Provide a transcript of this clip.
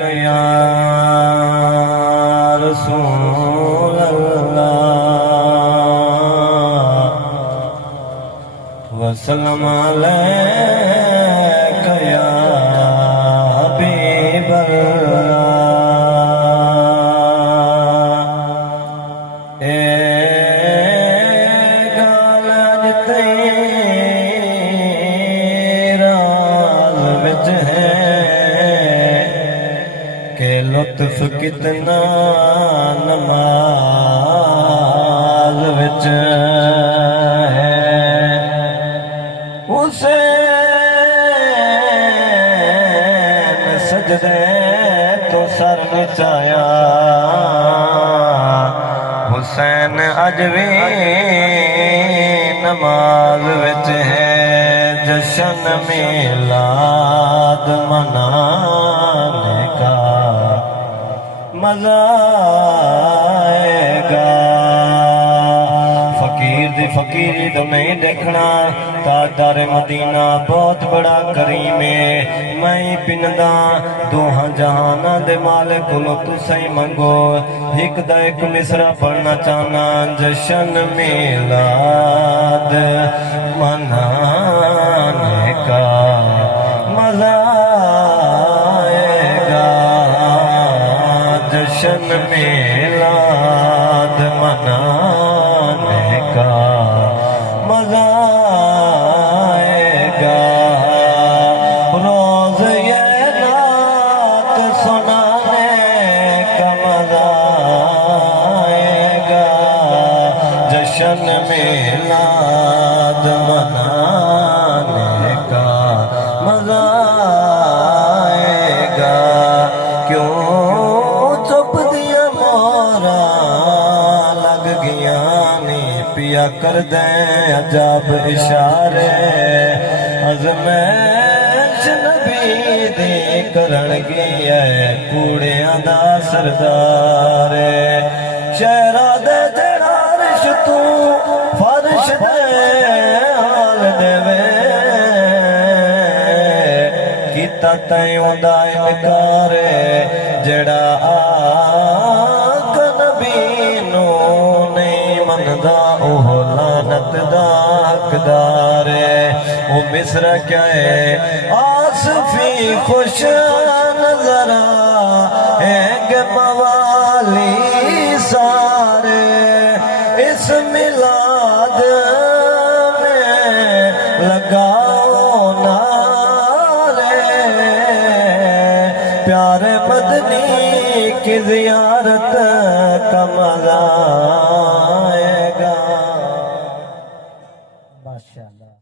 یا رسول اللہ وسلم علیک یا حبیب اللہ اے گال اج تیرا وچ ہے کہ لطف کتنا نماز وچ ہے حسین سجدے تو سر نچایا حسین اج وی نماز وچ ہے جشن میلاد منانے کا مزہ آئے گا فقیر دی فقیری تو نہیں دیکھنا تاجدار مدینہ بہت بڑا کریم ہے میں پندا دوہاں جہاناں دے مالک کولوں تسیں منگو ایک دا ایک مصرع پڑھنا چاہنا جشن میلاد منانے کا مزہ آئے گا جشن میلاد منانے کا مزہ آئے گا روز یہ نعت سنانے کا مزہ آئے گا جشن میلاد منانے کا مزہ آئے گا کیوں چپ دیا مورا لگ گیا نی پیا کر دیں عجب اشارے ازمائش نبی دی کرن گیا کوڑیاں دا سردار شہرادے جڑا عرش تو فرش دے حال دے وے کیتا تیوں دا انکار جڑا آق نبی نو نہیں مندا اوہ لعنت دا حقدار او مصرع کیا ہے آصفی خوش نظر آئیں گے موالی سارے اس میلاد میں لگاؤ نعرے پیارے مدنی کی زیارت کا مزہ آئے گا ماشاءاللہ